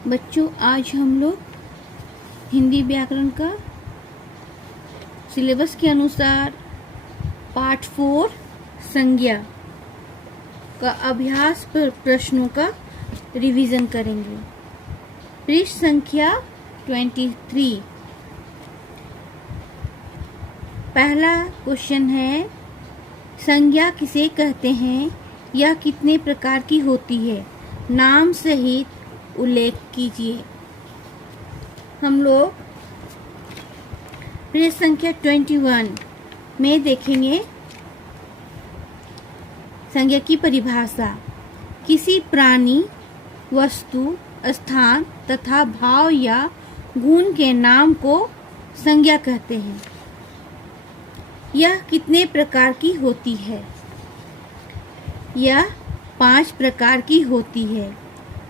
बच्चों, आज हम लोग हिंदी व्याकरण का सिलेबस के अनुसार पार्ट 4 संज्ञा का अभ्यास पर प्रश्नों का रिवीजन करेंगे। पृष्ठ संख्या 23। पहला क्वेश्चन है, संज्ञा किसे कहते हैं? यह कितने प्रकार की होती है? नाम सहित उल्लेख कीजिए। हम लोग पृष्ठ संख्या 21 में देखेंगे संज्ञा की परिभाषा। किसी प्राणी, वस्तु, स्थान तथा भाव या गुण के नाम को संज्ञा कहते हैं। यह कितने प्रकार की होती है? यह 5 प्रकार की होती है।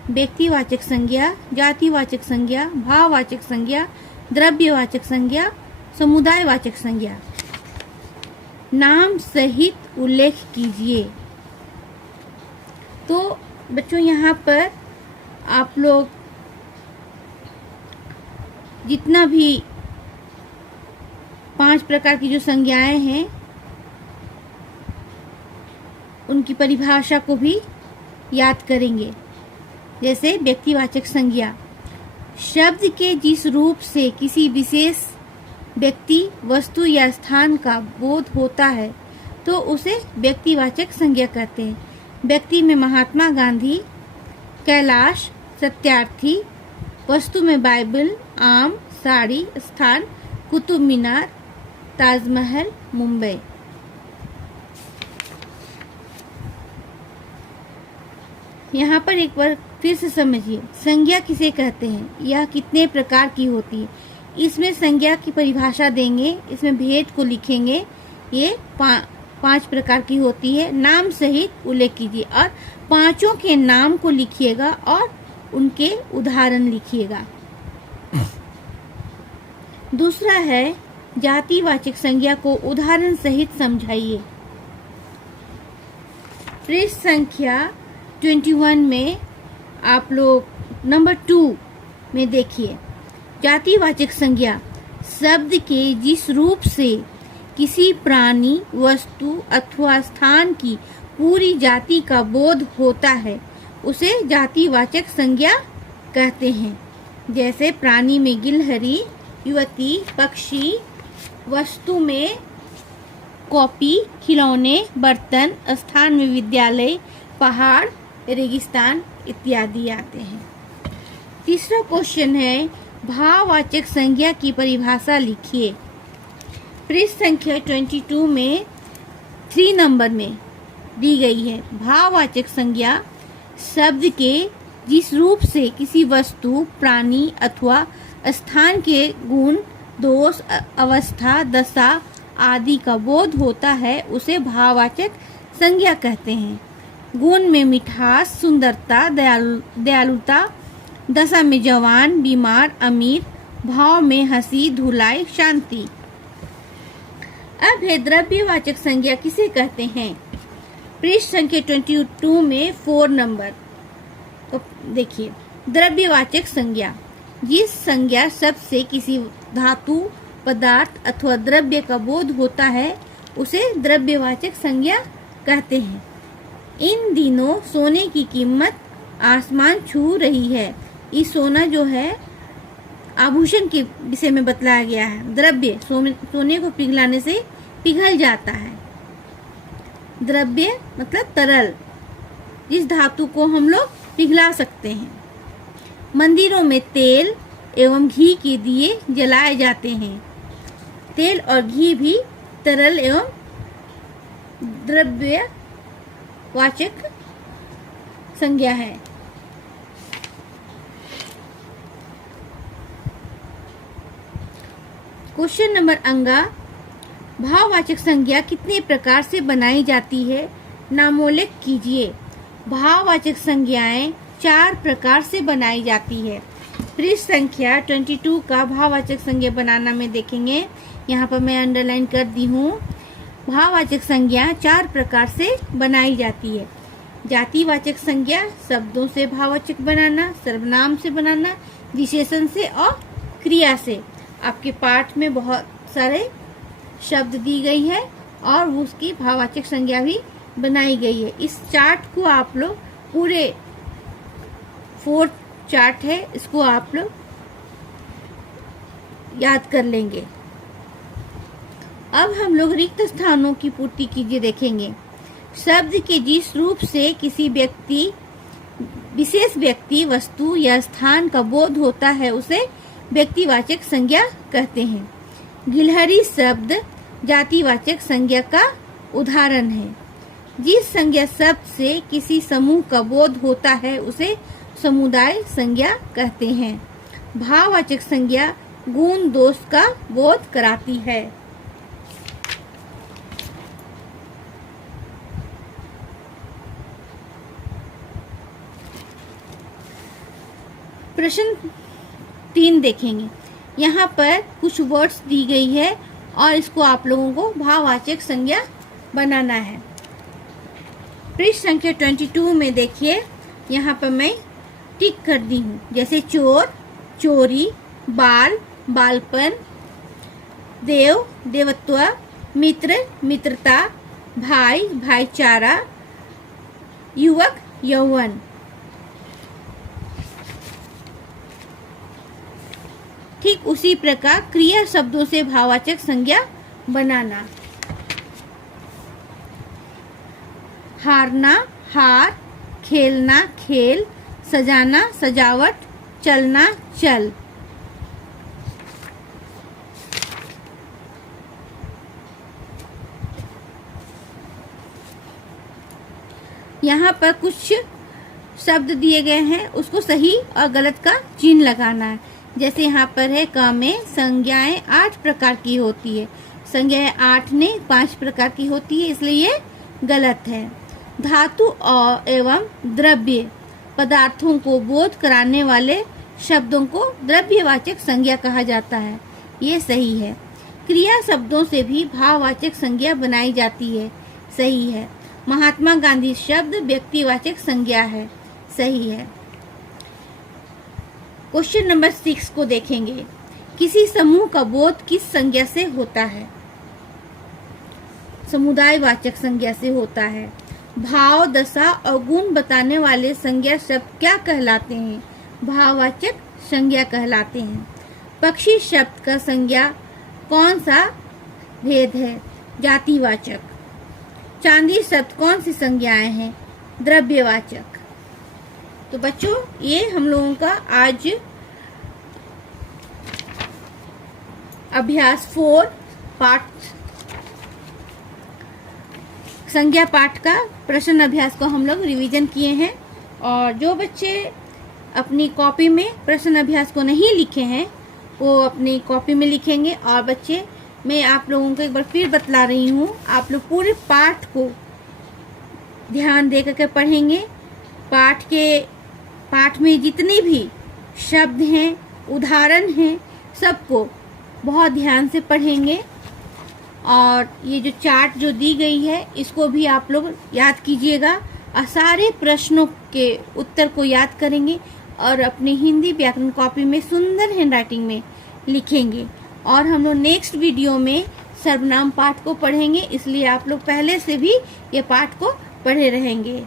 व्यक्तिवाचक संज्ञा, जातिवाचक संज्ञा, भाववाचक संज्ञा, द्रव्यवाचक संज्ञा, समुदायवाचक संज्ञा। नाम सहित उल्लेख कीजिए। तो बच्चों, यहाँ पर आप लोग जितना भी 5 प्रकार की जो संज्ञाएं हैं उनकी परिभाषा को भी याद करेंगे। जैसे व्यक्तिवाचक संज्ञा, शब्द के जिस रूप से किसी विशेष व्यक्ति, वस्तु या स्थान का बोध होता है तो उसे व्यक्तिवाचक संज्ञा कहते हैं। व्यक्ति में महात्मा गांधी, कैलाश, सत्यार्थी। वस्तु में बाइबल, आम, साड़ी। स्थान कुतुब मीनार, ताजमहल, मुंबई। यहाँ पर एक बार फिर से समझिए, संज्ञा किसे कहते हैं? यह कितने प्रकार की होती है? इसमें संज्ञा की परिभाषा देंगे, इसमें भेद को लिखेंगे। ये 5 प्रकार की होती है। नाम सहित उल्लेख कीजिए और 5 के नाम को लिखिएगा और उनके उदाहरण लिखिएगा। दूसरा है, जातिवाचक संज्ञा को उदाहरण सहित समझाइए। पृष्ठ संख्या 21 में आप लोग नंबर 2 में देखिए, जातिवाचक संज्ञा, शब्द के जिस रूप से किसी प्राणी, वस्तु अथवा स्थान की पूरी जाति का बोध होता है उसे जातिवाचक संज्ञा कहते हैं। जैसे प्राणी में गिलहरी, युवती, पक्षी। वस्तु में कॉपी, खिलौने, बर्तन। स्थान में विद्यालय, पहाड़, रेगिस्तान इत्यादि आते हैं। तीसरा क्वेश्चन है, भाववाचक संज्ञा की परिभाषा लिखिए। पृष्ठ संख्या 22 में 3 नंबर में दी गई है। भाववाचक संज्ञा, शब्द के जिस रूप से किसी वस्तु, प्राणी अथवा स्थान के गुण, दोष, अवस्था, दशा आदि का बोध होता है उसे भाववाचक संज्ञा कहते हैं। गुण में मिठास, सुंदरता, दयालुता। दशा में जवान, बीमार, अमीर। भाव में हंसी, धुलाई, शांति। अब है द्रव्यवाचक संज्ञा किसे कहते हैं? पृष्ठ संख्या 22 में 4 नंबर। तो देखिए, द्रव्यवाचक संज्ञा, जिस संज्ञा शब्द से किसी धातु, पदार्थ अथवा द्रव्य का बोध होता है उसे द्रव्यवाचक संज्ञा कहते हैं। इन दिनों सोने की कीमत आसमान छू रही है। इस सोना जो है आभूषण के विषय में बतलाया गया है। द्रव्य, सोने को पिघलाने से पिघल जाता है। द्रव्य मतलब तरल, जिस धातु को हम लोग पिघला सकते हैं। मंदिरों में तेल एवं घी के दिए जलाए जाते हैं। तेल और घी भी तरल एवं द्रव्यवाचक संज्ञा है। क्वेश्चन नंबर अंगा, भाववाचक संज्ञा कितने प्रकार से बनाई जाती है? नामोल्लेख कीजिए। भाववाचक संज्ञाएं 4 प्रकार से बनाई जाती है। पृष्ठ संख्या 22 का भाववाचक संज्ञा बनाना में देखेंगे। यहाँ पर मैं अंडरलाइन कर दी हूँ। भाववाचक संज्ञा 4 प्रकार से बनाई जाती है। जातिवाचक संज्ञा शब्दों से भाववाचक बनाना, सर्वनाम से बनाना, विशेषण से और क्रिया से। आपके पाठ में बहुत सारे शब्द दी गई है और उसकी भाववाचक संज्ञा भी बनाई गई है। इस चार्ट को आप लोग पूरे 4 चार्ट है, इसको आप लोग याद कर लेंगे। अब हम लोग रिक्त स्थानों की पूर्ति कीजिए देखेंगे। शब्द के जिस रूप से किसी विशेष व्यक्ति, वस्तु या स्थान का बोध होता है उसे व्यक्तिवाचक संज्ञा कहते हैं। गिलहरी शब्द जातिवाचक संज्ञा का उदाहरण है। जिस संज्ञा शब्द से किसी समूह का बोध होता है उसे समुदाय संज्ञा कहते हैं। भाववाचक संज्ञा गुण दोष का बोध कराती है। प्रश्न 3 देखेंगे। यहाँ पर कुछ वर्ड्स दी गई है और इसको आप लोगों को भाववाचक संज्ञा बनाना है। पृष्ठ संख्या 22 में देखिए, यहाँ पर मैं टिक कर दी हूँ, जैसे चोर, चोरी, बाल, बालपन, देव, देवत्व, मित्र, मित्रता, भाई, भाईचारा, युवक, यौवन। ठीक उसी प्रकार क्रिया शब्दों से भाववाचक संज्ञा बनाना। हारना, हार, खेलना, खेल, सजाना, सजावट, चलना, चल। यहाँ पर कुछ शब्द दिए गए हैं, उसको सही और गलत का चिन्ह लगाना है। जैसे यहाँ पर है, क में संज्ञाएं 8 प्रकार की होती है, संज्ञाएं 8 ने 5 प्रकार की होती है, इसलिए ये गलत है। धातु और एवं द्रव्य पदार्थों को बोध कराने वाले शब्दों को द्रव्यवाचक संज्ञा कहा जाता है, ये सही है। क्रिया शब्दों से भी भाववाचक संज्ञा बनाई जाती है, सही है। महात्मा गांधी शब्द व्यक्तिवाचक संज्ञा है, सही है। क्वेश्चन नंबर 6 को देखेंगे। किसी समूह का बोध किस संज्ञा से होता है? समुदायवाचक संज्ञा से होता है। भाव, दशा और गुण बताने वाले संज्ञा शब्द क्या कहलाते हैं? भाववाचक संज्ञा कहलाते हैं। पक्षी शब्द का संज्ञा कौन सा भेद है? जातिवाचक। चांदी शब्द कौन सी संज्ञाएं हैं? द्रव्यवाचक। तो बच्चों, ये हम लोगों का आज अभ्यास 4 पाठ संज्ञा पाठ का प्रश्न अभ्यास को हम लोग रिवीजन किए हैं। और जो बच्चे अपनी कॉपी में प्रश्न अभ्यास को नहीं लिखे हैं वो अपनी कॉपी में लिखेंगे। और बच्चे, मैं आप लोगों को एक बार फिर बतला रही हूँ, आप लोग पूरे पाठ को ध्यान दे करके पढ़ेंगे। पाठ में जितने भी शब्द हैं, उदाहरण हैं, सबको बहुत ध्यान से पढ़ेंगे। और ये जो चार्ट जो दी गई है इसको भी आप लोग याद कीजिएगा और सारे प्रश्नों के उत्तर को याद करेंगे और अपनी हिंदी व्याकरण कॉपी में सुंदर हैंडराइटिंग में लिखेंगे। और हम लोग नेक्स्ट वीडियो में सर्वनाम पाठ को पढ़ेंगे, इसलिए आप लोग पहले से भी ये पाठ को पढ़े रहेंगे।